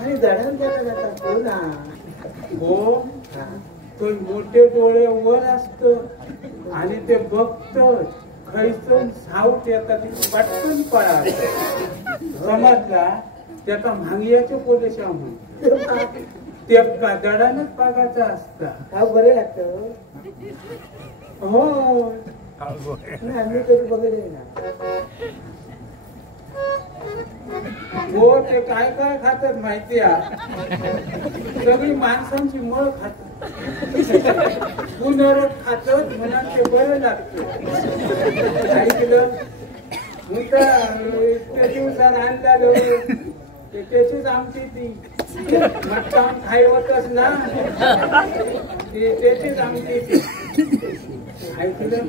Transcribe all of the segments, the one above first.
आणि जडण जाता जाता हो ना हो तो मोठे डोळे वर असतो आणि ते बघतो खैसून साऊट येतात पटकन पळा समजला त्याचा भांगियाचे पोलिशा म्हणून ते दडानच पागाचा असता हा बरे लागतं हो आम्ही तरी बघले ना हो ते काय काय खातात माहिती आहे सगळी माणसांची मळ खातात पुनरोट खातात म्हणून ते बरं लागतं ऐकलं इतक्या दिवसात आणलं त्याचीच आमची ती मटकाम खाई होतच ना त्याचीच आमची ती ऐकलं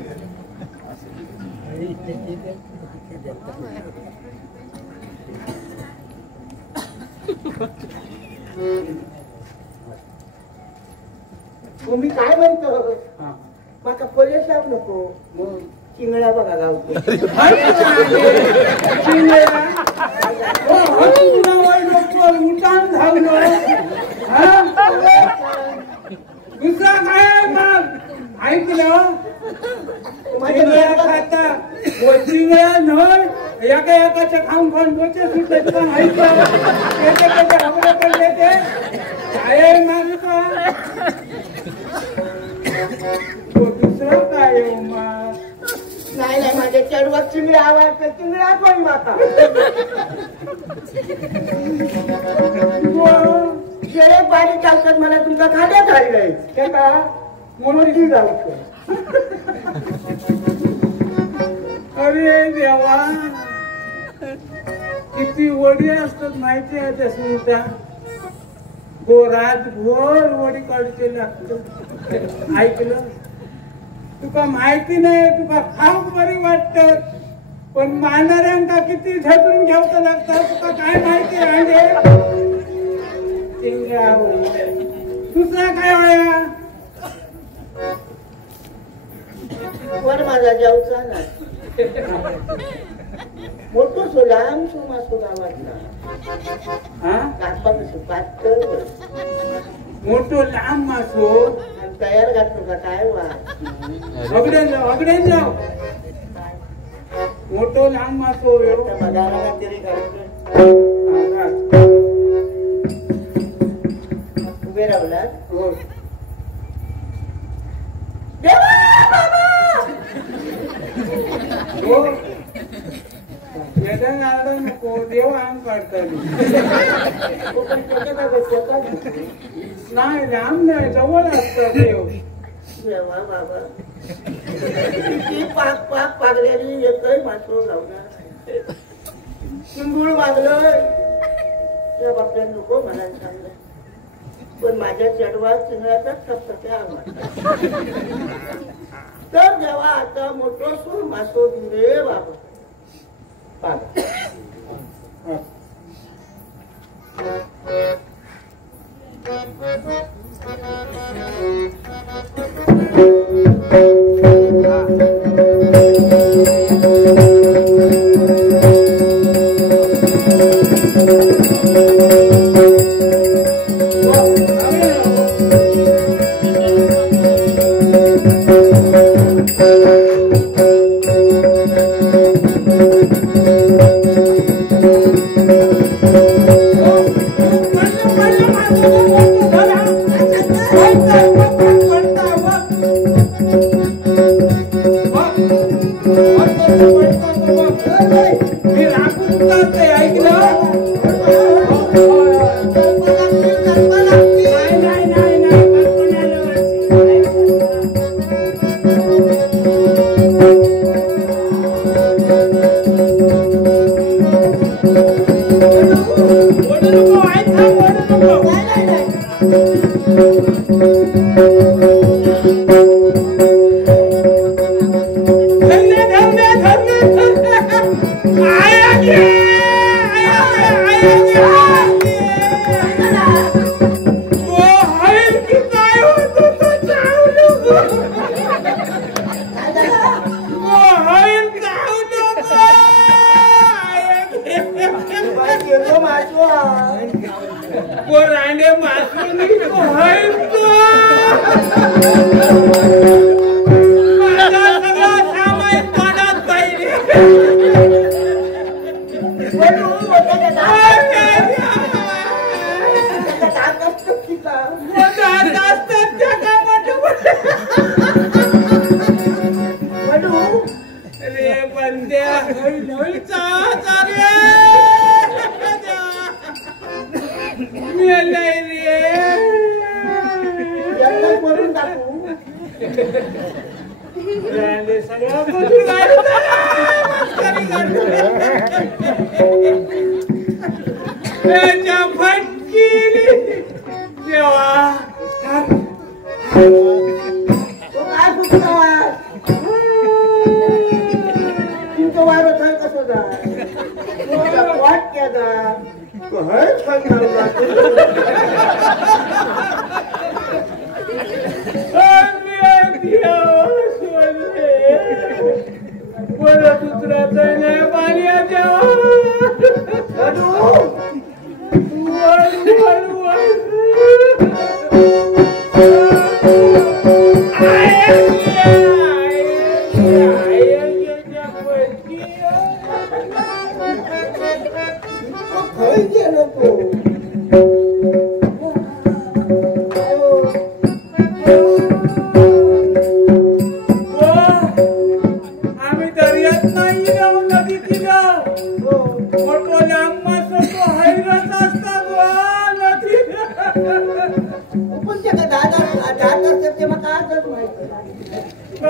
तुम्ही काय म्हणतो माका परेशान नको चिंगळा बघा गावतो उठान धावलो दुसरा काय मग ऐकलं खाता चिंगळा न एका एकाच्या खाऊन खाऊन बोचे सुटले पण ऐकलं हमला करले ते काय मागतो दुसरा काय नाही नाही माझ्या चढवत चिंगळा आवडतं चिंगळा पण माका जे बारीक चालतात मला तुमचा खाद्यात राहिलंय ते का म्हणून जाऊ अरे देवा किती वडी असतात माहिती आहे त्या सुद्धा रातभर वडी काढचे लागत ऐकलं तुका माहिती नाही, तुका खाऊक बरी वाटत, पण मारणाऱ्यांका किती झटून घ्यावं लागतं तुका काय माहिती रांडे. दुसरा काय होया वर माझा जाऊचा ना मोठो सोलाम सुमासो गावातला हा कापा कसं पातळ मोठो लांब मासो आणि तयार घातलो का काय वा अगडेन जाऊ मोठो लांब मासो मगाला तरी घालतो उभे राहला हो नको देव आम काढताली नाही लांब नाही जवळ असतं देव. देवा बाबा किती पाक पाक पागलेली एकही मासो लावणार चिंबूळ मागलंय त्या बाबतीत नको मला सांगलं, पण माझ्या चढवा चिंगळाचाच सप्तक्या आवडतात. तर जेव्हा आता मोठो सूर मासो दिले बाबा पाग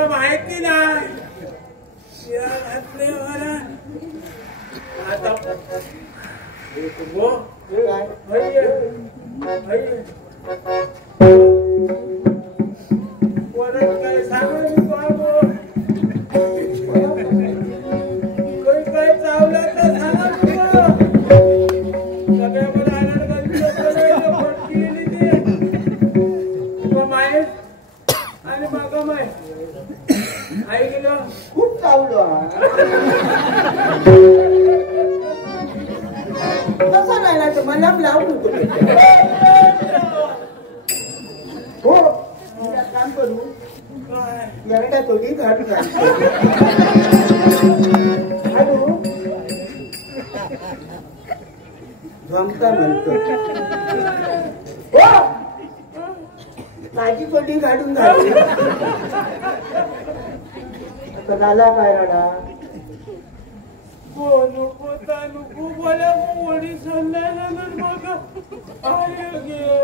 माहिती नाही परत काय सांगू गावलो तसं नाही ना तर मला लावू नको हो काम करू एवढा तोडी घाट हॅलो झमका म्हणतो हो माझी तोडी काढून घालू आता झाला काय राडा नको बोला वडी चालल्यानंतर मग अरे देवा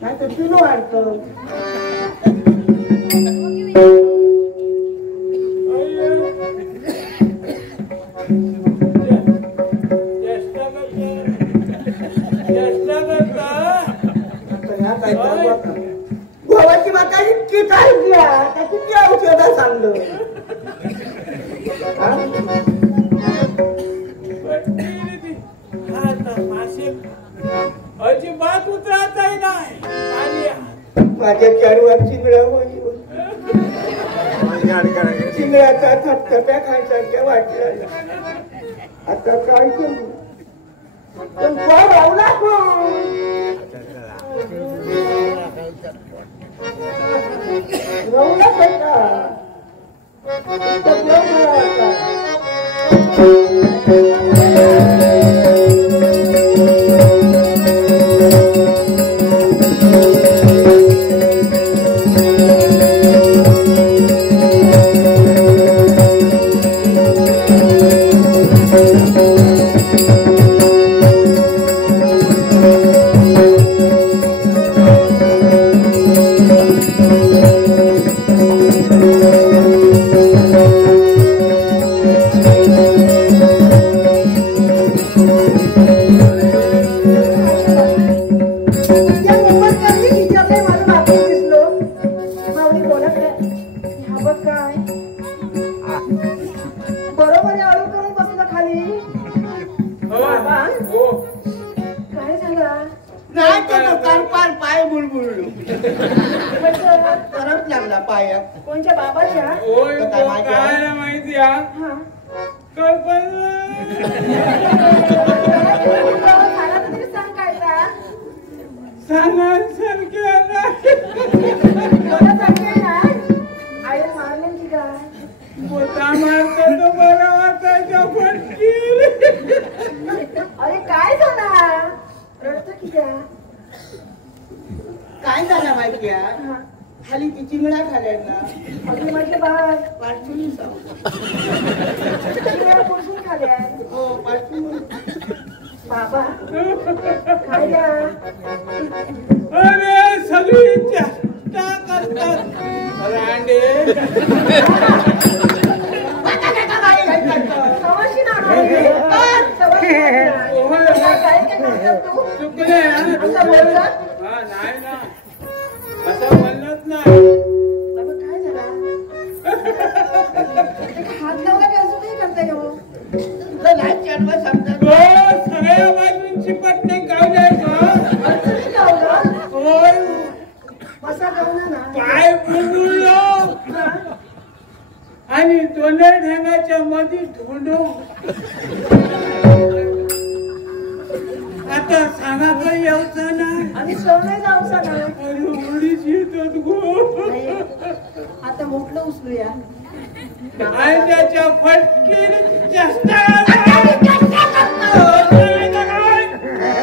नाही तर तुला वाटतं गोवाची माता इतकी काय घ्या त्या किती औषधा सांगलं अजिबात उतरत नाही माझ्या चारवर चिंगळा चिंगळ्याचा थपथप्या खायसारख्या वाटल्या आता काय करू पण काय रावला रवला बेटा काय झालं माहिती खाली ती चिंगळा खाल्या ना माझे पाठवून खाल्या हो पाठवून बाबा अरे सगळी चेष्टा करतात रांडे नाही ना असं म्हणत नाही काय झाला हात लावला की असं नाही करता येऊ नाही चढवा समजा सगळ्या बाजूंची पटणे गावल्या होय असा गावला ना पाय बुडलो आणि दोन्ही ढेंगाच्या मध्ये ढोंडो आता सांगा काही यावचा नाही आणि सोने जाऊचा ना अरे उडीच येतात गो आता मोठलं उचलूया आणि त्याच्या फटकी चेष्टा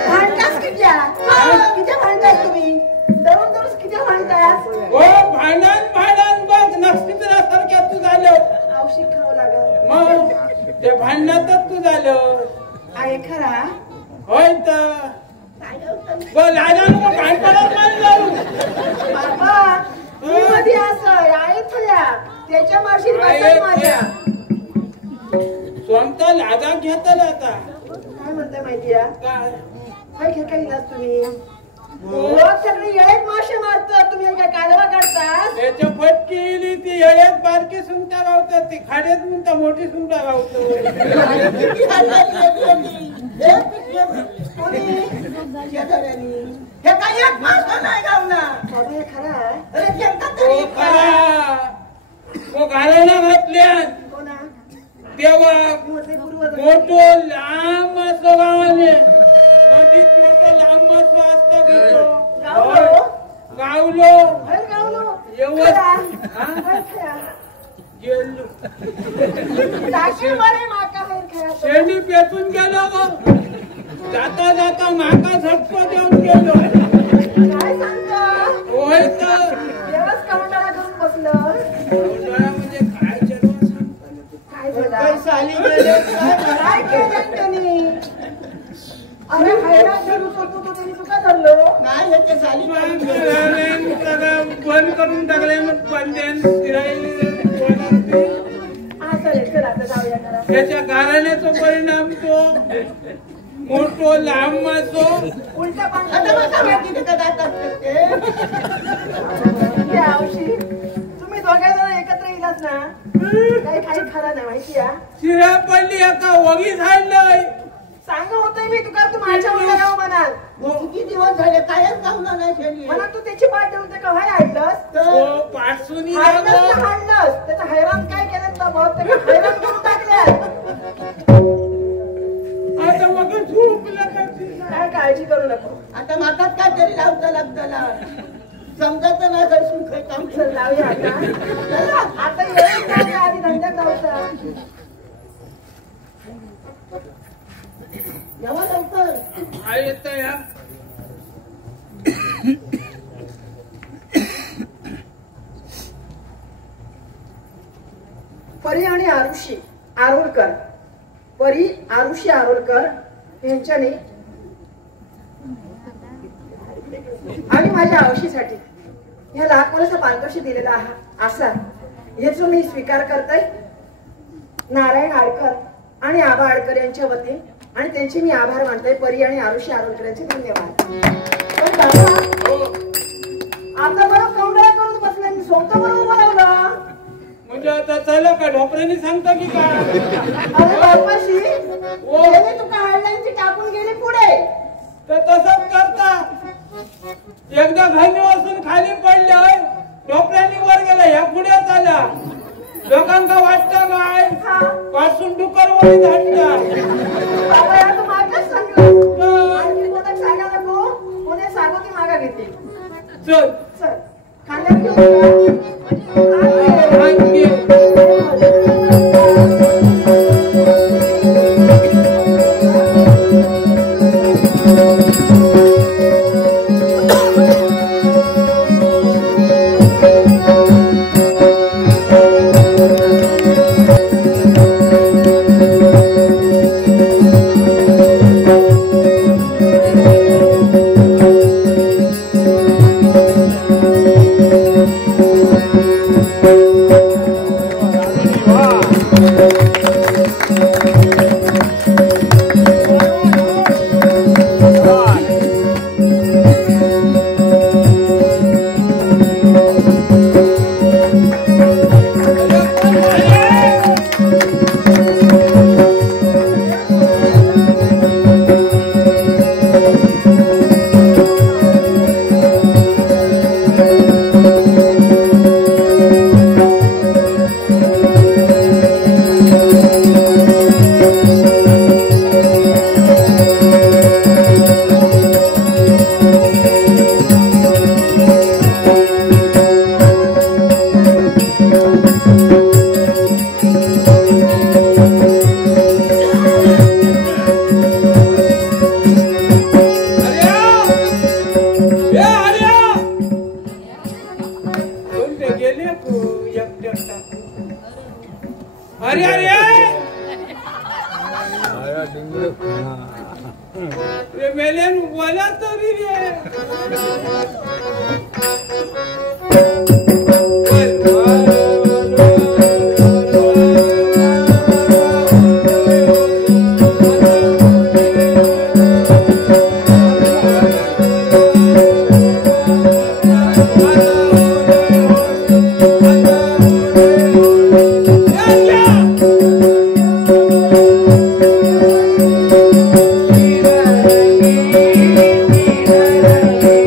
भांडतास किती भांडतास तुम्ही दररोज दररोज किती भांडतास हो भांडण बघ नक्षत्रासारख्या तू झालं औषध खावं लागल मग त्या भांडणातच तू झालं आहे खरा होय तर लाजानं भांडणात नाही जाऊ बाबा तू मध्ये असं आहे थोड्या त्याच्या माशीत बसाय माझ्या स्वतः लाजा घेतल आता काय म्हणताय माहितीये काय काय घेतला तुम्ही सगळी येळेत मासे मारतात तुम्ही काय कालवा काढता त्याच्या फटकी येली ती येळ्यात बारकी सुंगटा गावतात ती खाड्यात म्हणता मोठी सुंगटा गावतो हे काय एक माणूस नाही गावना बाबा हे खरं आहे अरे केंका तो तरी खरा तो घालायला घातल्यात कोणा तेव्हा मोठे पूर्वज मोठं लांब असं गावाने नदीत मोठं लांब असं असतं गावलो गावलो हर गावलो एवढं गेलो टाकी मारे माका हर खरा शेणी पेटून गेलो ग जाता जाता माका झटको देऊन गेलो काय सांगता होय तर देवच कमंडळा घेऊन बसलं म्हणजे काय जन्म काय झालं साली गेले काय केलं त्यांनी अरे हैराण झालो तो त्यांनी तुका धरलो नाही ह्याच्या साली बंद करून टाकले मग बंदेन त्याच्या घराण्याचा परिणाम तो मोठो लांब असो उलटा तुम्ही दोघांना एकत्र येलाच ना काही खरा नाही माहिती आहे शिरा पडली एका वगी झाडलंय सांग होतंय मी तुका तू माझ्या गाव म्हणाल किती दिवस झाले कायच गावला नाही म्हणा तू त्याची पाठ देऊन ते कव्हा हाडलंस पासून हाडलंस त्याचं हैराण काय केलं तर भाऊ त्याला हैराण करून टाकल्या आता मग झोपला काय काळजी करू नको आता माकात काय तरी लावता लागताना समजत नाही दर्शन काही काम चल लावूया आता येऊन जाऊया आधी धंद्यात जाऊचा यावा लवकर काय येत या परी आणि आरुषी आरोलकर परी आरुषी आरोलकर यांच्याने आणि माझ्या आयुष्यासाठी ह्या लाख वर्ष पारितोषिक दिलेला असा ह्याचा मी स्वीकार करते नारायण आडकर आणि आबा आडकर यांच्या वतीने आणि त्यांचे मी आभार मानते परी आणि आरुषी आरोलकर यांचे धन्यवाद पण दादा आता मला कमरा करून बसले मी स्वतः म्हणून बोलावलं म्हणजे आता चला का ढोपऱ्याने सांगता की काय अरे बापाशी त्याने तुका हाडलांची टाकून गेली पुढे तर तसंच करता एकदा घालून असून खाली पडल्या ढोपऱ्याने वर गेला ह्या पुढे चाला लोकांका वाटतं काय पासून डुकर वळी धाडता बाबा या तू मागच सांगलं आणखी कोणाक सांगा नको कोणी सांगू ती मागा घेते चल चल खांद्यावर घेऊन अरे अरे रे मेलेन बोला तरी रे Yeah.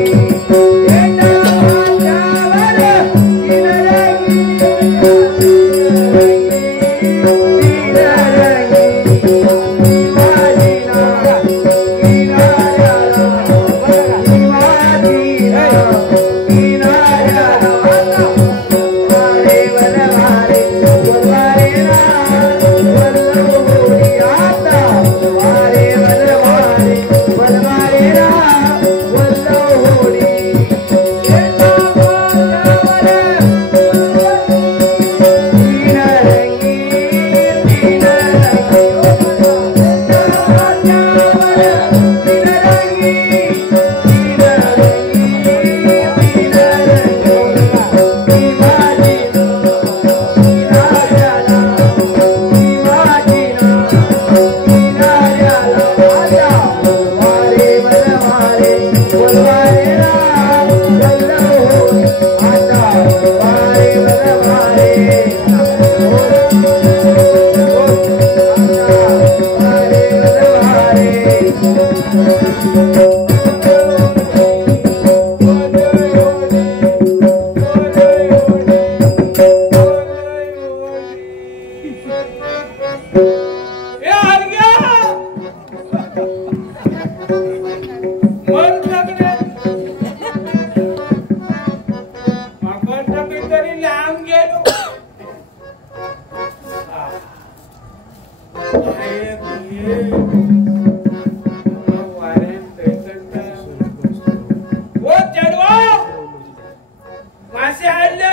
मी लांब गेलो ओ चढवा मासे आणले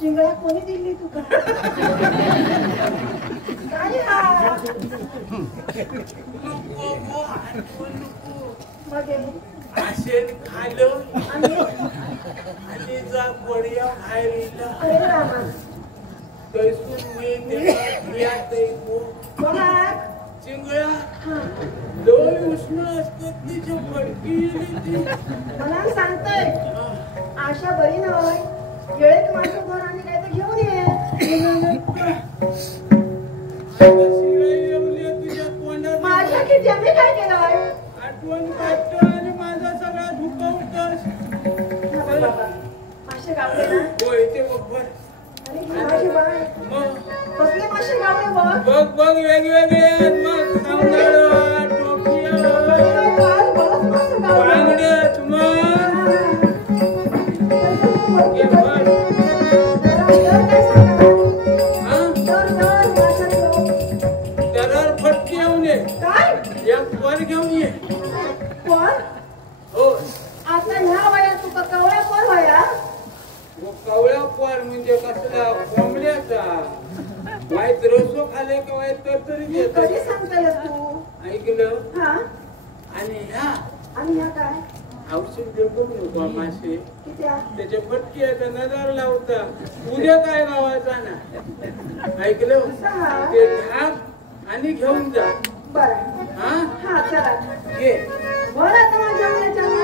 चिंगळा कोणी दिली तुका काय मग असेल खालं आणि जा गोड्या बाहेर तैसून चिंगळा लय उष्ण असतात तिच्या फडकी मला सांगतोय आशा बरी नाही वेळेत माझं घर आणि काय तर घेऊन ये माझ्या किती आम्ही काय केलं आठवण काढतो आणि माझा सगळा धुकवतोस मासे गावले ना होय ते बघ माझी बाय कसले मासे गावले बघ बघ वेगवेगळे आहेत मग सांगाडा टोपिया बांगड्यात दरार फटके येऊन ये एक वर घेऊन ये हो आता ह्या वयात तुका कवळ्या पोर वया कवळ्या पोर म्हणजे कसला कोंबड्याचा वाईट रसो खाले का वाईट तरतरी कधी सांगताय तू ऐकलं हा आणि ह्या काय औषध देतो नको मासे किती त्याच्या फटके नजर लावता उद्या काय गावाचा ना ऐकलं ते झाप आणि घेऊन जा बरं हा चला घे बरं आता माझ्या मुलाच्या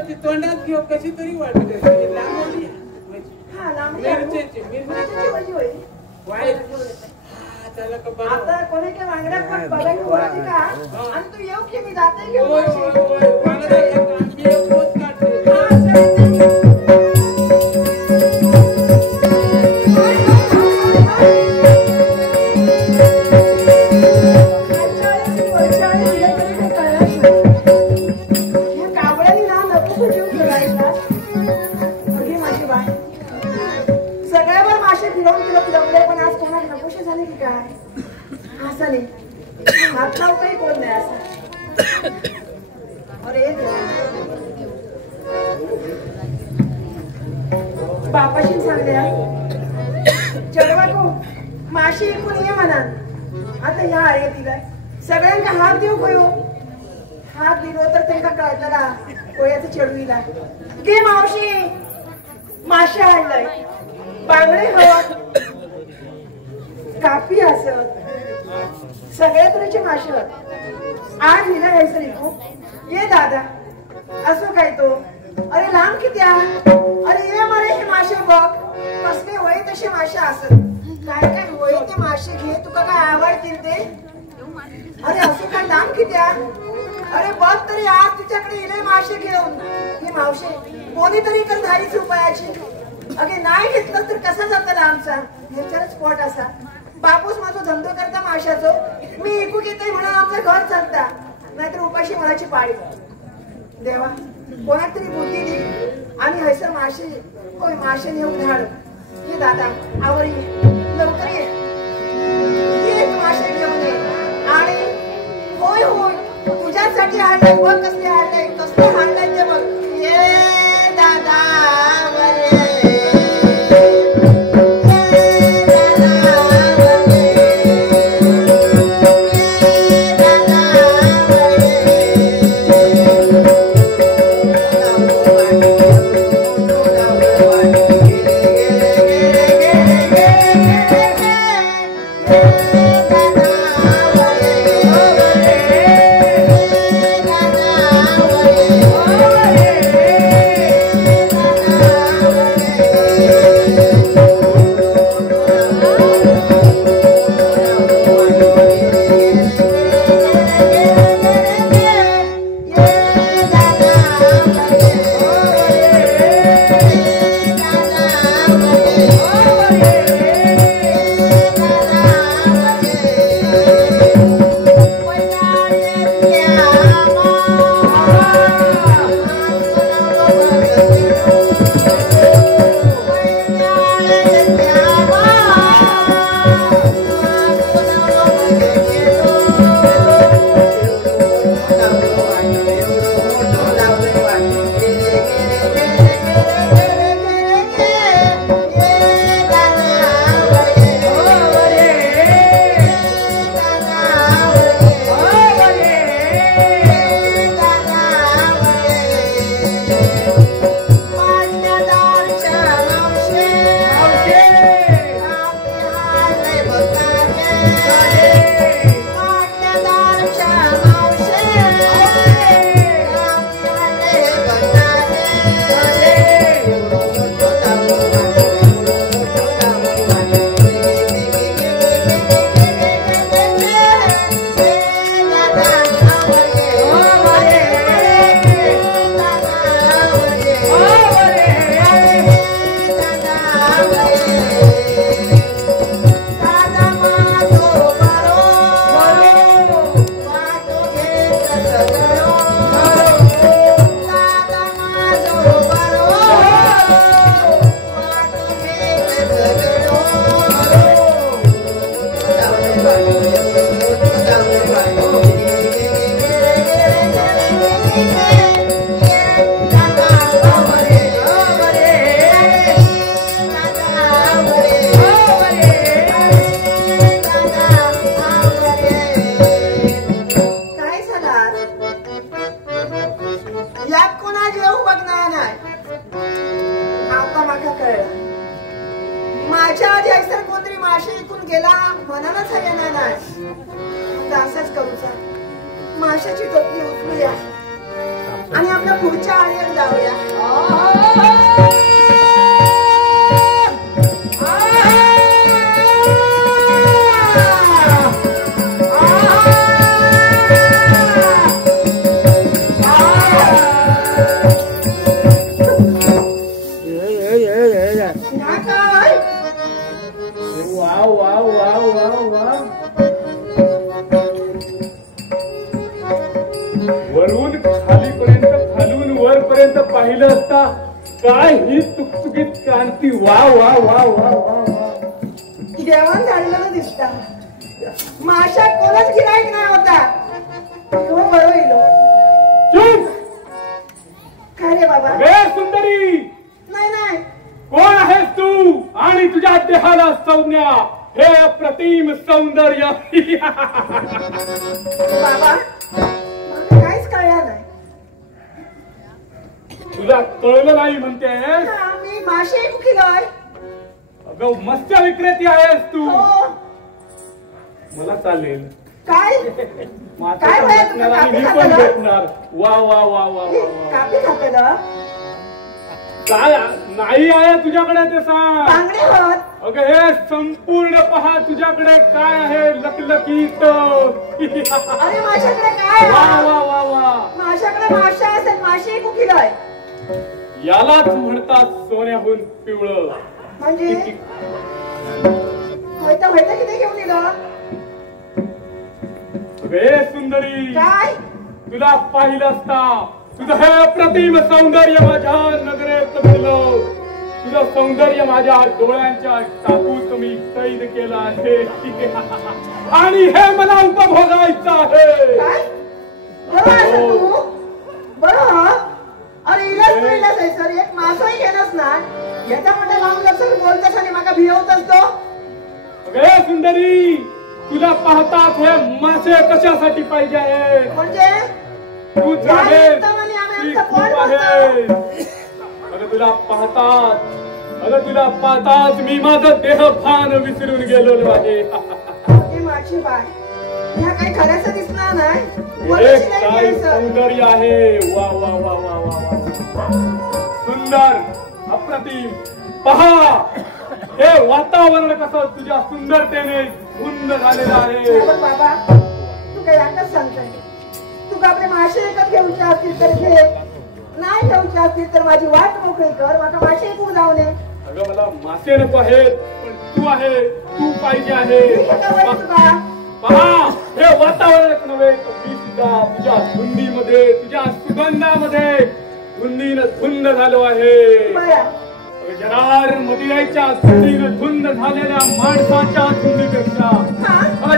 ती तोंडात घेऊ कशी तरी वाटते आता कोणी काय वांगड्या पण बघायला का आणि तू येऊ की मी जाते घेऊन बापाशी सांगल्या चढवा तू माशी इकून ये म्हणा आता ह्या आळे दिलाय सगळ्यांका हात देऊ गयो हात दिलो तर त्यांना कळतला कोयाचं चेडवीला गे मावशी माशा आणलाय बांगडे हवा कापी असत सगळ्या तऱ्हेचे मासे आज हिला घ्यायचं निघू ये दादा असो काय तो अरे लांब किती अरे ये मरे हे मासे बघ कसले होय तसे मासे असत काय काय होय ते मासे घे तुका काय आवडतील ते अरे असो काय लांब किती अरे बघ तरी आज तुझ्याकडे इले मासे घेऊन ही मावशे कोणीतरी कर 2.5 रुपयाची अगे नाही घेतलं तर कसा जाताला आमचा ह्याच्याच स्पॉट असा बापूस माझा धंदो करता माशाचो मी ऐकू घेते म्हणून आमचं घर चालता नाहीतर उपाशी मनाची पाळी देवा कोणाक तरी बुद्धी दे आणि हैसर मासे होय मासे नेऊन झाड ये दादा आवर ये लवकर ये मासे घेऊन ये आणि होय होय तुझ्यासाठी आणलंय बघ कसले आणलंय ते बघ ये दादा आवर ये माशाची टोपली उचलूया आणि आपल्या पुढच्या आळीवर जाऊया. वरून खालीपर्यंत खालून वरपर्यंत पाहिलं असता काय ही तुकतुकीत क्रांती. वा वा वा वा वा जेवण झालेलं दिसता. माशा कोणच गिराईक नाही होता. तो बरोबर येलो. चुप. काय रे बाबा? वे सुंदरी. नाही नाही. कोण आहेस तू आणि तुझ्या देहाला संज्ञा हे अप्रतिम सौंदर्य. बाबा काहीच कळलं नाही. तुला कळलं नाही म्हणतेस? हा, मी मासे कुकिलोय. अगं मत्स्य विक्रेती आहेस तू. हो. मला चालेल. काय काय होय तुला कापी मी पण खातलं? भेटणार. वा वा वा वा वा वा. कापी खातलं? काय नाही आहे तुझ्याकडे ते सांग. बांगडे होत. अगं हे संपूर्ण पहा तुझ्याकडे काय आहे लकलकीत. अरे माझ्याकडे काय वा आहे? वा वा वा. माझ्याकडे मासे असेल. मासे कुकिलोय. यालाच म्हणतात सोन्याहून पिवळं. म्हणजे होयतं किती घेऊन दिलं? हे सुंदरी काय तुला पाहिलं असता तुझं हे अप्रतिम सौंदर्य माझ्या नजरेत घडलं. तुझं सौंदर्य माझ्या डोळ्यांच्या टाकून मी कैद केलं आहे. आणि हे मला उपभोगायचं आहे. काय बरं असं तू बरं. अरे इलाच आहे सर. एक मासही घेणच ना याचा मोठा लावून जर बोलतस आणि मला भिवतच तो. अगे सुंदरी तुला पाहतात हे मासे कशासाठी पाहिजे आहे? म्हणजे तूच या आहे निमित्ताने आम्ही आमचं पोट आहे. अगं तुला पाहतात मी माझं देहभान विसरून गेलेलो आहे. ती माझी बाय ह्या काही खऱ्याचं दिसणार नाही. हे बोलायची नाही काय केली, सर. सौंदर्य आहे. वा वा वा वा वा वा. सुंदर अप्रतिम. पहा हे वातावरण कसं तुझ्या सुंदरतेने धुंद झालेलं आहे. पण बाबा तू काही आताच सांगताय. तू का आपले मासे एकच घेऊचे असतील तर घे. नाही घेऊचे असतील तर माझी वाट मोकळी कर. मला मासे तू जाऊ नये. अगं मला मासे नको आहेत पण तू आहे. तू पाहिजे आहे. पहा हे वातावरणच नव्हे तर मी सुद्धा तुझ्या धुंदीमध्ये तुझ्या सुगंधामध्ये धुंद झालो आहे. जरार मदिराच्या धुंदीनं धुंद झालेल्या माणसाच्या धुंदीपेक्षा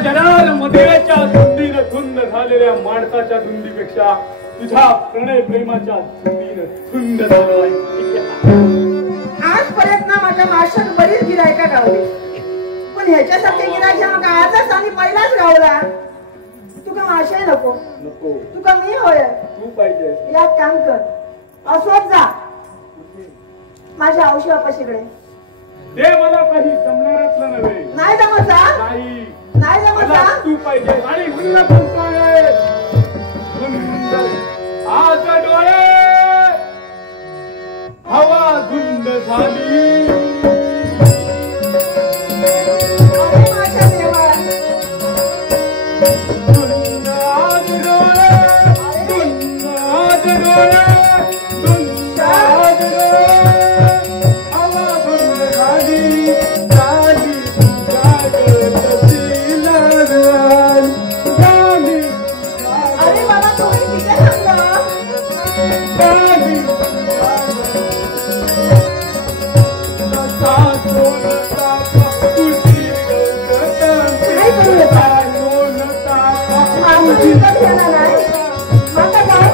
जरार मदिराच्या धुंदीनं धुंद झालेल्या माणसाच्या धुंदीपेक्षा तुझ्या प्रणय प्रेमाच्या धुंदीनं धुंद झालो आहे. आजपर्यंत ना माझ्या माशात बरीच गिरायका गावली पण ह्याच्यासारखे गिरायक मग आजच आणि पहिलाच गावला. तुका मासे नको नको तुका मी होय. तू पाहिजे. यात काम कर असोच जा माझ्या औषधा पशीकडे. ते मला काही जमणारच नव्हे. नाही जमत जा. नाही जमत जा. तू पाहिजे. आणि हुंद फुलतोय. आज डोळे हवा धुंद झाली. अरे माझ्या देवा धुंद आज डोळे धुंद आज डोळे धुंद आज डोळे हवा धुंद झाली. झाली झाली. अरे बाबा तुम्ही तिथे थांबला. काय करू येता? आम्ही विकत घेणार नाही. माझा गाव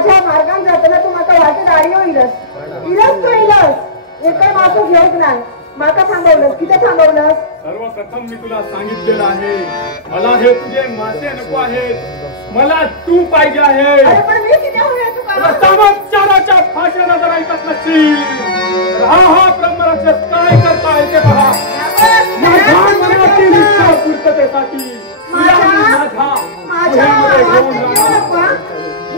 माझ्या मार्गाने जाताना तू माका वाटेत आडी होईलस तू येलस एका मासू घेऊक नाही माका थांबवलंस किती थांबवलंस सर्वप्रथम मी तुला सांगितलेलं आहे मला हे तुझे मासे नको आहेत मला तू पाहिजे आहे अरे पण मी किती होऊया तू का समाचाराच्या भाषेला जर ऐकत नसशील हा ब्रह्मराक्षस काय करता येते पहा माझ्या मनातील इच्छा पूर्ततेसाठी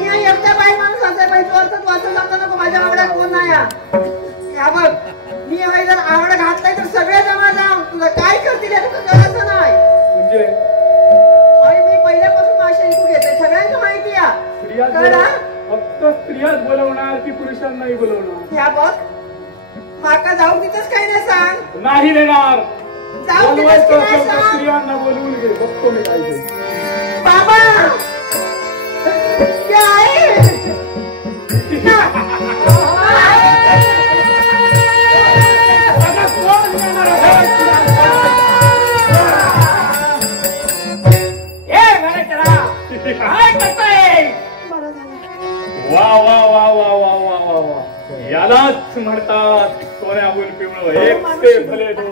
मी एकट्या बाई माणूस असे पाहिजे अर्थात वाचत जाता नको माझ्या आवड्यात कोण नाही या बघ मी जर आवड घातलाय तर सगळे जमा जाऊ तुला काय करतील तुझं जगाचं नाही म्हणजे मी पहिल्यापासून मासे ऐकू घेते सगळ्यांची माहिती या फक्त स्त्रियाच बोलवणार की पुरुषांनाही बोलवणार या बघ माका जाऊ तिथंच काही नाही सांग नाही देणार जाऊ तिथंच की नाही सांग स्त्रियांना बोलवून घे बघतो मी काय ते. बाबा काय वा वा वा वा वा वा वा वा यालाच म्हणतात सोन्याहून पिवळं एक ते भले दो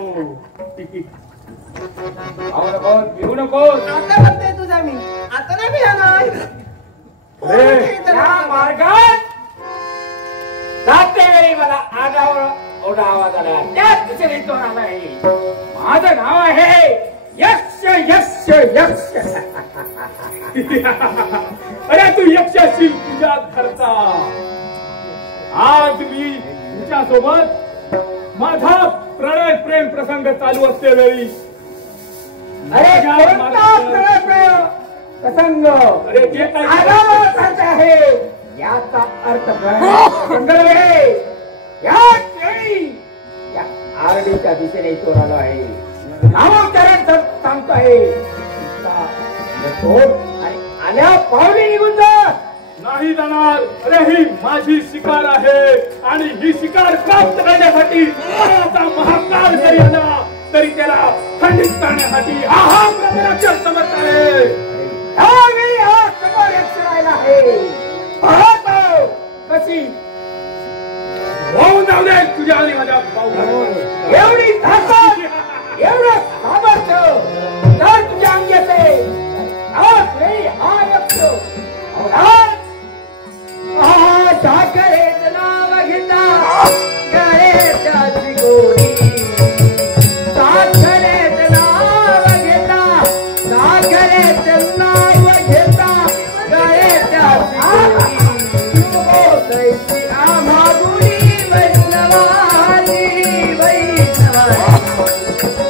घेऊ नको आता बघते तुझा मी आता नाही भियाणार या मार्गात जाते वेळी मला आगावर ओढा आवाज आला त्याच दिशेने तो आला आहे माझं नाव आहे यक्ष यक्ष यक्ष अरे तू यक्षाशील तुझ्या घरचा आज मी तुझ्या सोबत माझा प्रणय प्रेम प्रसंग चालू असते वेळी अरे कोणता प्रेम प्रसंग अरे जे काय आगावाच आहे याचा अर्थ मंगळवेळे या वेळी या आरडीच्या दिशेने तो आलो आहे नामोच्चारण सांगतो आहे आणि आल्या पावली निघून जा नाही जाणार अरे ही माझी शिकार आहे आणि ही शिकार प्राप्त करण्यासाठी मनाचा महाकाल जरी आला तरी त्याला खंडित करण्यासाठी हा ब्रह्मराक्षस समर्थ आहे त्यावेळी हा समोर यक्ष राहिला आहे पाहतो कशी वाहून जाऊ दे तुझ्या आणि माझ्या एवढी ताकद एवढं सामर्थ्य तर तुझ्या अंगी असेल हा यक्ष साखरेचं नाव घेता गळ्याची गोडी साखरेचं नाव घेता साखरेचं नाव घेता गळ्याची गोडी आम्हा गुणी वैष्णवानी वैष्णवानी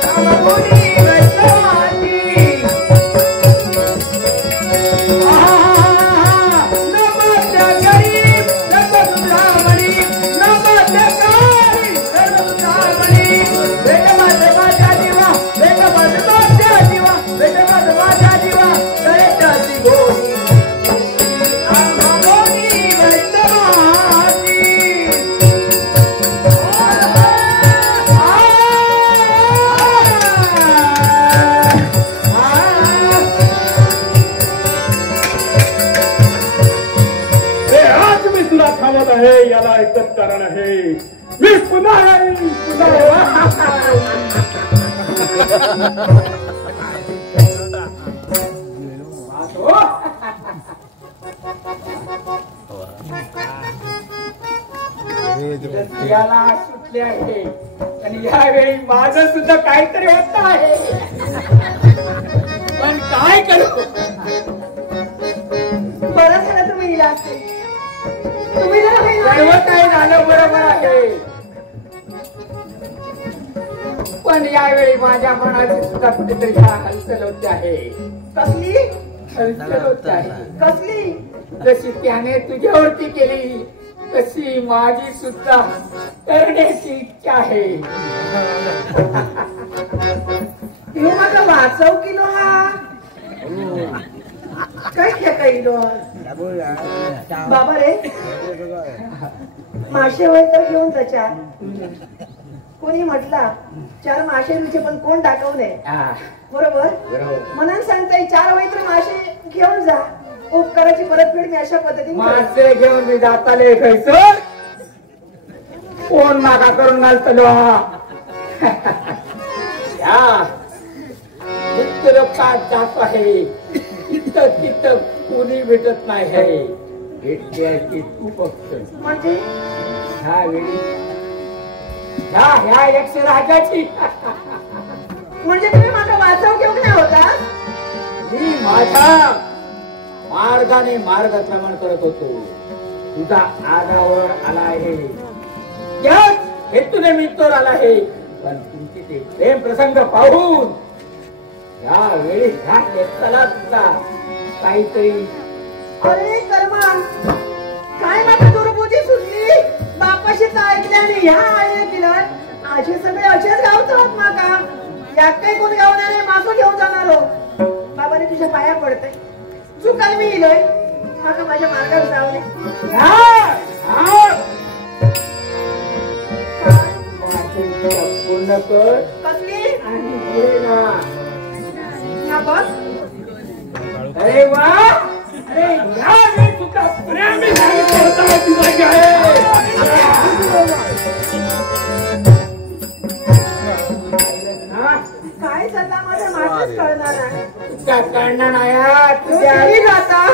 आम्हा गुणी वैष्णवानी आहे याला एकच कारण आहे मी पुन्हा येईन याला सुटले आहे आणि यावेळी माझं सुद्धा काहीतरी होत आहे पण काय करू बरं झालं तुम्ही इला असते तुम्ही सर्व काही झालं बरोबर आहे पण यावेळी माझ्या मनाची सुद्धा कुठेतरी हालचाल होते आहे कसली हालचाल होत आहे कसली जशी त्याने तुझ्यावरती केली तशी माझी सुद्धा करण्याची इच्छा आहे तिने माझा वाचव किलो हा काय खेळता इलो बाबा रे मासे वय तर घेऊन जा चार कोणी म्हटला चार मासे तुझे पण कोण दाखवले बरोबर मनात सांगताय चार वय तर मासे घेऊन जा उपकाराची परतफेड मी अशा पद्धतीने करेन. मासे घेऊन मी जाताले खैसर कोण मागा करून घालतलो या उत्तरपात जात आहे. तिथं तिथं कोणी भेटत नाही आहे. भेटण्याची तू फक्त म्हणजे ह्यावेळी ह्या यक्ष राजाची म्हणजे तुम्ही माझा वाचव घेऊन नाही होता. मी माझ्या मार्गाने मार्गक्रमण करत होतो. तुझा आगावर आला आहे. याच हेतूने मी तोर आला आहे. पण तुमची ते प्रेम प्रसंग पाहून यावेळी ह्या नेताला तुझा काहीतरी अरे कर्मा काय माझी दुर्बुद्धी सुटली. बापाशीच ऐकले आणि ह्या आईने केलं. असे सगळे असेच गावतात माका. यात काही कोण गावणार आहे. मासो घेऊन जाणार हो. बाबाने तुझ्या पाया पडते. चुकाल मी इलोय. माका माझ्या मार्गावर जाऊ दे. पूर्ण कर कसली आणि पुढे ना. हा बघ अरे वा अरे यावेळी तुझा प्रेमी सांगितलं होतं तुझा काय काय चालला माझ्या मार्गच कळणार आहे. तुझ्या कळणार नाही. तू त्याही जाता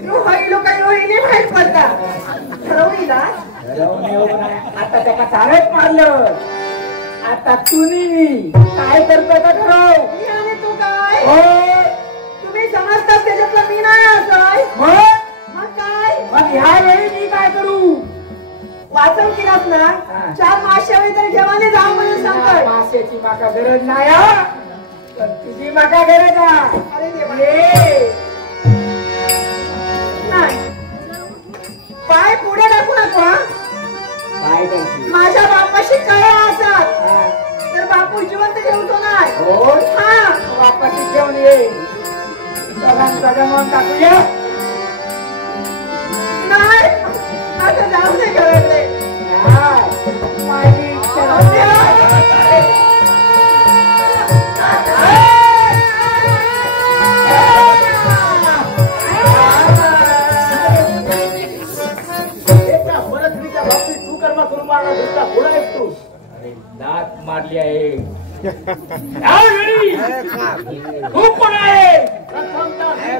तू हईलो काही रोहिणी बाहेर पडता ठरवलीला. आता त्याला सारच मारलं. आता तुम्ही काय करतो का ठरव. मी आणि तू काय हो तुम्ही समजतात त्याच्यातलं मी नाही असाय. मग काय मग ह्या वेळी मी काय करू. वाचव केलास ना. 4 माश्या वेळी तरी जेवाने जाऊ म्हणून सांगतोय. माशाची माका गरज नाही हा. पण तुझी माका गरज आहे. अरे देवा ये. नाही पाय पुढे टाकू नको. काय करते माझ्या बापाशी काय असतात हा. तर बापू जिवंत ठेवतो नाही. हो हा वापस घेऊन ये. दोघांचा जमवून टाकूया. नाही आता जाऊ दे घरातले. माझी इच्छा मनस्वीच्या बाबतीत तू कर्म करून मारला दुसरा थोडा एक तू. अरे दात मारली आहे. यावेळी तू कोण आहे.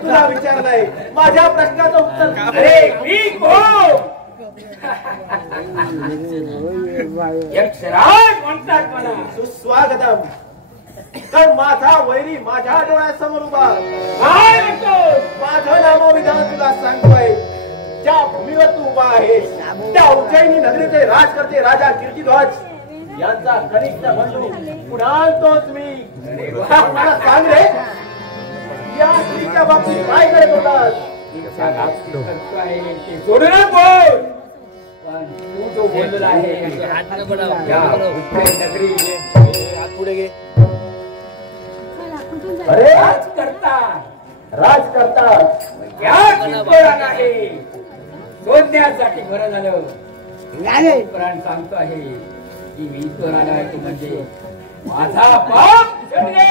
तुला विचारलंय माझ्या प्रश्नाचं उत्तर. अरे मी कोण. यक्षराज म्हणतात मला. सुस्वागतम. तर माझा वैरी माझ्या डोळ्यासमोर उभा. काय म्हणतो. माझं नामोविधान तुला सांगतोय. ज्या भूमीवर तू उभा आहेस त्या उज्जैनी नगरीचे राजकर्ते राजा कीर्तिध्वज यांचा कनिष्ठ बंधू पुन्हा तोच मी. मला सांग रे या स्त्रीच्या बाबतीत काय करत होतास. ते सोडून बोल. पण तू जो बोलला आहे या उज्जैन नगरी पुढे घे. अरे राजकर्ता राजकर्ता या चित्तोराला आहे. शोधण्यासाठी बरं झालं. प्राण सांगतो आहे की मी चोराला आहे म्हणजे माझा बाप जगले.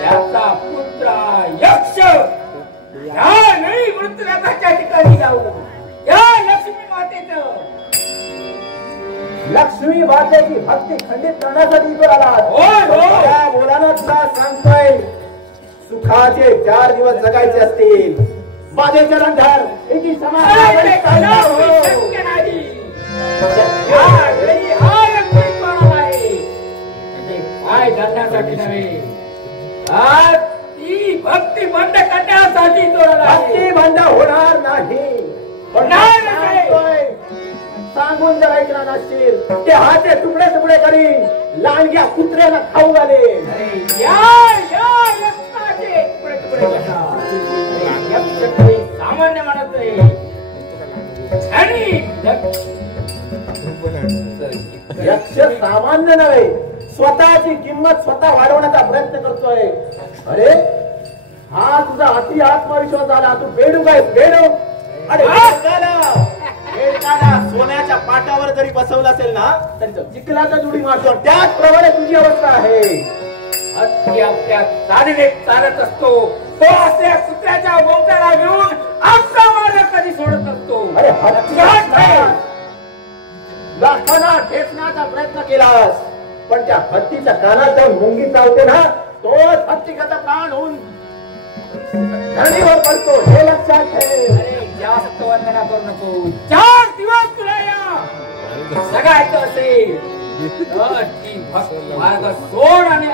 त्याचा पुत्र यक्ष या नाही मृत्यूच्या ठिकाणी जाऊ. या लक्ष्मी मातेचं लक्ष्मी मातेची भक्ती खंडित करण्यासाठी इथं आला. होय, होय. त्या मुलानं तुला सांगतोय सुखाचे 4 दिवस जगायचे असतील. माझे चरण धर. एकी समान शक्य नाही. या वेळी हा लक्ष्मी चोराला आहे. पाय घालण्यासाठी नव्हे. आज ती भक्ती बंद करण्यासाठी चोराला आहे. भक्ती बंद होणार नाही. होणार नाही. सांगून जर ऐकला नसतील ते हाते तुकडे तुकडे करीन. लांडग्या कुत्र्याला खाऊ घालेन. सामान्य म्हणत आणि यक्ष सामान्य नव्हे. स्वतःची किंमत स्वतः वाढवण्याचा प्रयत्न करतोय. अरे हा तुझा अति आत्मविश्वास झाला. तू बेडूक आहेस बेडूक. अरे बेडकाला सोन्याच्या पाटावर जरी बसवलं असेल ना तर चिखलाचा जुडी मारतो. त्याचप्रमाणे तुझी अवस्था आहे. अति आपल्या चालणे चालत असतो. तो असल्या कुत्र्याच्या बोमट्याला घेऊन आपला मार्ग कधी सोडत असतो. अरे लाखांना ठेचण्याचा प्रयत्न केलास, पण त्या हत्तीच्या कानात मुंगी चावते ना, तोच हत्तीगत प्राण होऊन धरणीवर पडतो, हे लक्षात ठेव. अरे जास्त वंदना करू नको. 4 दिवस तुला या सगळ्याचं असेल तर ती भक्त मार्ग सोड आणि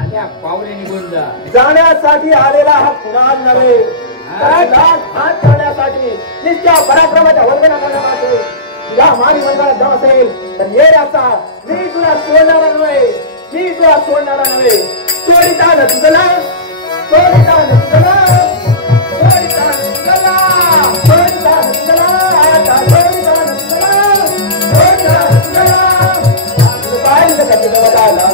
आल्या पावले निघून जा. जाण्यासाठी आलेला हा कुणाल नव्हे, हात करण्यासाठी नित्या पराक्रमाच्या वंदना करण्यासाठी. तुला मारी मंडळात दम असेल तर ये याचा, मी तुला सोडणारा नव्हे, मी तुला सोडणारा नव्हे. सोडिता न तुझला, सोडिता न तुझला, सोडिता न तुझला, सोडिता न तुझला, आता सोडिता न तुझला, सोडिता न तुझला. पाहिलं का तुझं बघायला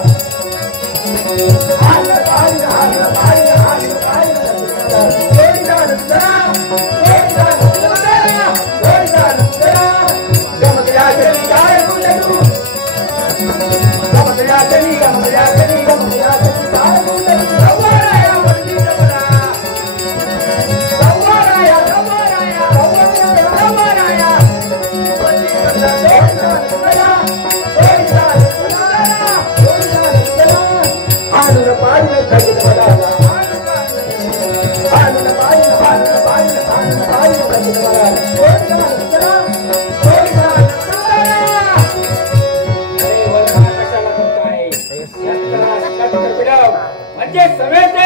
म्हणजे समेत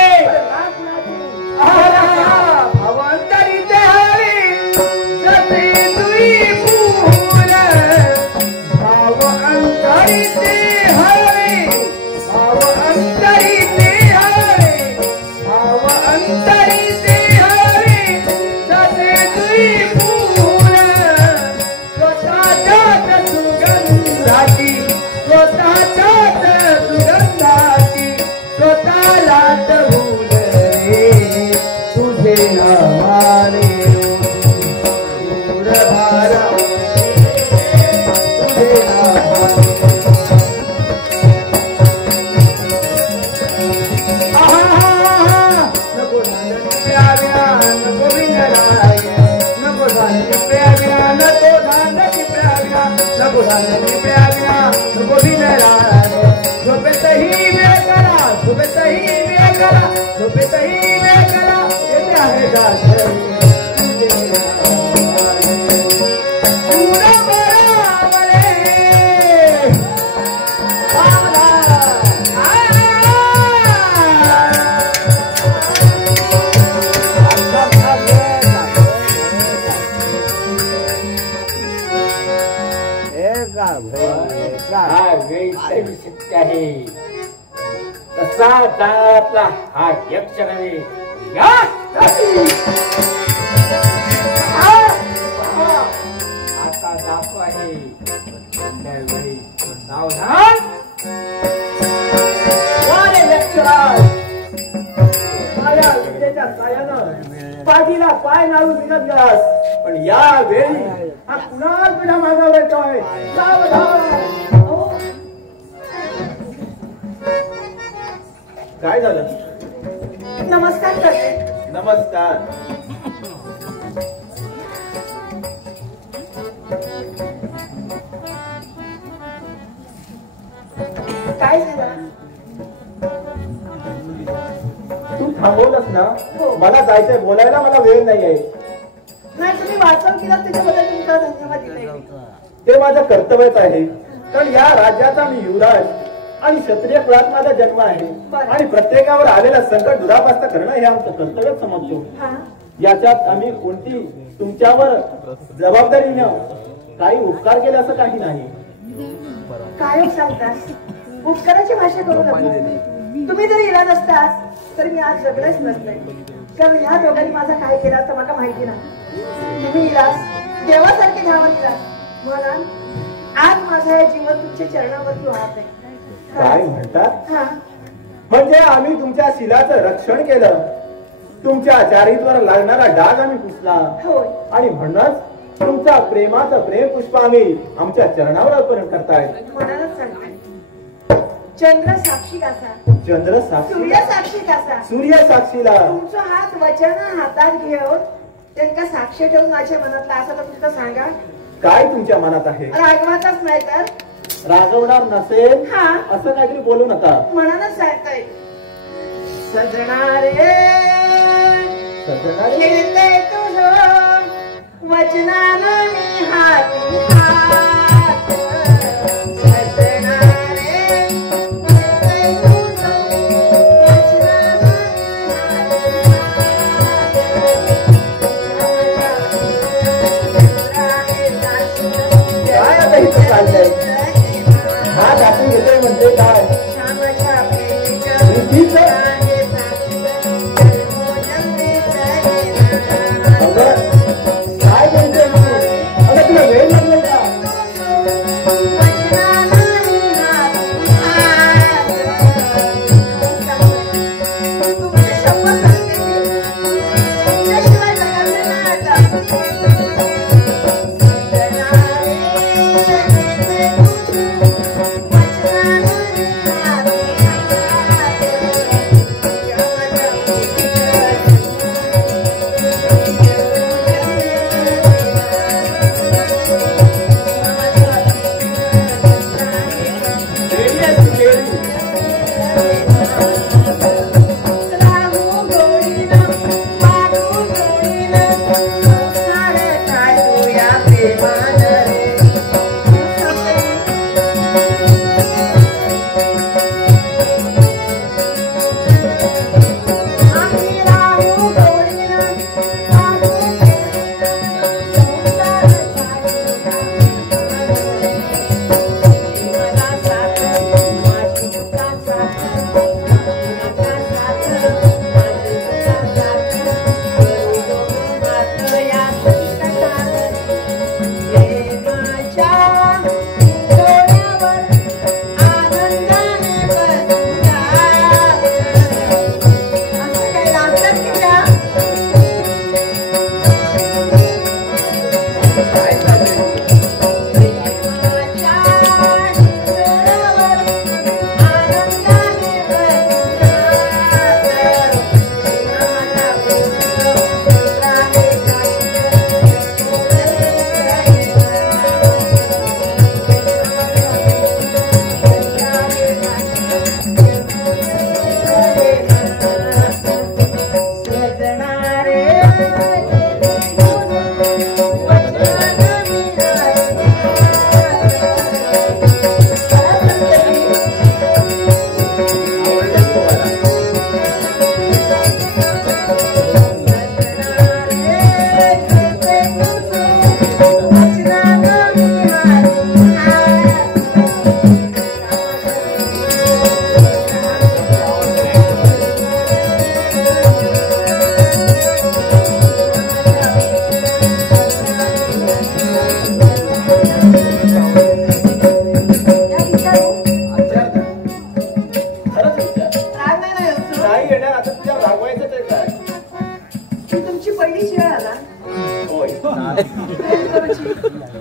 तसा काळातला हा यक्ष नव्हे. आता दाखव आहे सावधान. माझ्या विद्येच्या सायानं पाठीला पाय लावून निघत गेलास, पण या वेळी हा कुणाल तुझ्या मागावर येतोय. काय झालं? नमस्कार करते. नमस्कार. काय झालं? तू थांबवलंस ना? हो. मला जायचंय, बोलायला मला वेळ नाहीये. नाही, तुम्ही वाचन केलं त्याच्याबद्दल तुमचा धन्यवाद दिला. ते माझं कर्तव्यच आहे, कारण या राज्याचा मी युवराज आणि क्षत्रिय कुळात माझा जन्म आहे आणि प्रत्येकावर आलेला संकट दुरापास्त करणं हे आमचं कर्तव्यच समजतो. याच्यात आम्ही कोणती तुमच्यावर जबाबदारीनं काही उपकार केले असं काही नाही. काय सांगतास? उपकाराची भाषा करू नका. तुम्ही जर इलाज असतास तर मी आज जगलेच नसते, कारण ह्या दोघांनी माझा काय केला असं मला माहिती नाही. तुम्ही इलाज देवासारखे घ्यावा इलाज म्हणून आज माझा हे जीवन तुमच्या चरणावरती वाहत आहे. काय म्हणतात? म्हणजे आम्ही तुमच्या शिलाचं रक्षण केलं, तुमच्या चारित्वावर लागणारा डाग आम्ही पुसला आणि म्हणूनच तुमच्या प्रेमाचं प्रेम पुष्प आम्ही आमच्या चरणावर अर्पण करतायत. म्हणालच सांगते चंद्र साक्षी कसा, चंद्र साक्षी, सूर्य साक्षी कसा, सूर्य साक्षीला तुमचा हात वचन हातात घेऊन त्यांना साक्ष ठेवून माझ्या मनातला असं तर तुमचं सांगा. काय तुमच्या मनात आहे? रागवातच नाही तर रागवणार नसेल हा असं काहीतरी बोलू नका. म्हणूनच सांगताय सजना रे सजना रे, खेळते तुझं वचनानं मी हाती हात. सजना रे खेळते तुझं वचनानं मी काय आता इथं चाललंय? हा दाखवून घेतोय म्हणते काय? श्यामाच्या प्रीतीचं? अगं, काय बोलते अगं तुला वेळ लागलाय का?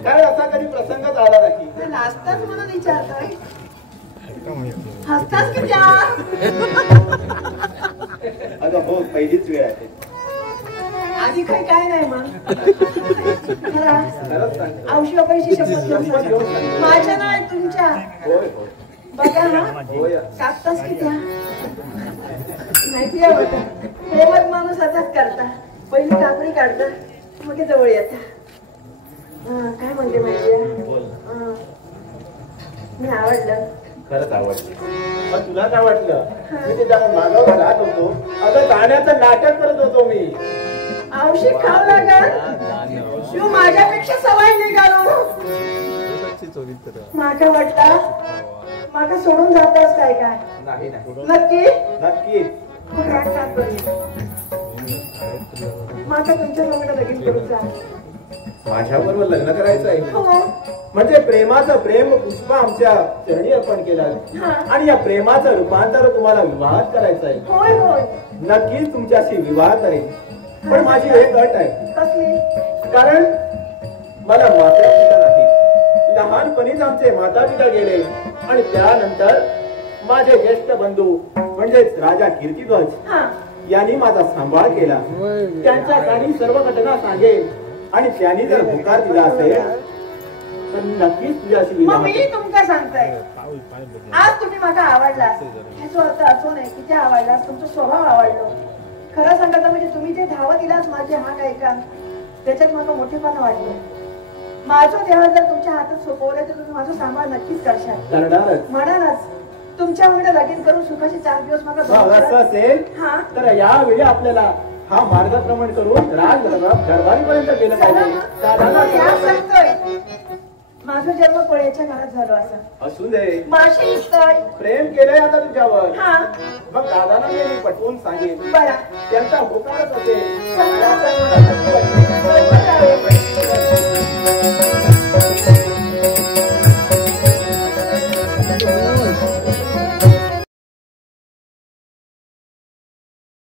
काय असा कधी प्रसंग झाला नाही? नाचताच म्हणून विचारताय, हसताच की त्या? अगं हो, पहिलीच वेळ आहे. आधी काय नाही मग खरंच सांगतो. औषध पैसे शपथ घेऊन सांगा. माझ्या नाही तुमच्या. होय होय. बघा ना, होय. कापताच की त्या? माहिती आहे बघा, प्रेमच माणूस असाच करता. पहिली कापडी काढता, मग जवळ येता. काय म्हणते माहिती मी आवडलं. खरंच आवडलं. पण तुला काय वाटलं? मी ते जाऊन मागावर जात होतो. अगं गाण्याचं नाटक करत होतो मी. औषध खाऊ लागल तू माझ्यापेक्षा सवय निघालो. माका वाटला माका सोडून जातास काय काय? नाही नाही, नक्की नक्की. माका तुमच्या जवळ लगीन करूचा. माझ्याबरोबर लग्न करायचं आहे? हो. म्हणजे प्रेमाचं प्रेम पुष्प आमच्या चरणी अर्पण केलं आणि या प्रेमाचं रूपांतर तुम्हाला विवाहात करायचं आहे. होय होय, नक्कीच तुमच्याशी विवाह करेन. पण माझी एक अट आहे. कसली? कारण मला माता पिता नाही. लहानपणीच आमचे माता पिता गेले आणि त्यानंतर माझे ज्येष्ठ बंधू म्हणजेच राजा कीर्तिध्वज हा यांनी माझा सांभाळ केला. त्यांच्या कानी सर्व घटना सांगेल आणि त्यांनी जर होकार दिला असेल तर नक्कीच तुझ्याशी विनंती मग मी तुमका सांगताय, आज तुम्ही मला आवडला ह्याचा अर्थ असं नाही की ते आवडला, तुमचा स्वभाव आवडलो. खरं सांगायचं म्हणजे तुम्ही जे धावत दिलाच माझे हा काय का त्याच्यात मला मोठेपणा वाटलं. माझं देह जर तुमच्या हातात सोपवलं तर तुम्ही माझा सांभाळ नक्कीच करशाल. करणारच. म्हणालच तुमच्यामुळे लगीन करून सुखाचे 4 दिवस मला असं असेल हा तर यावेळी आपल्याला हा मार्गक्रमण करून दरबारीपर्यंत गेलं म्हणून या पाहिजे. सांगतोय माझा जन्म कोळ्याच्या घरात झालो असा असू दे. माशी इस्तय प्रेम केलंय आता तुझ्यावर. हा मग दादांना मी पटवून सांगेन. बरा त्यांचा होकारच असेल. सांगा.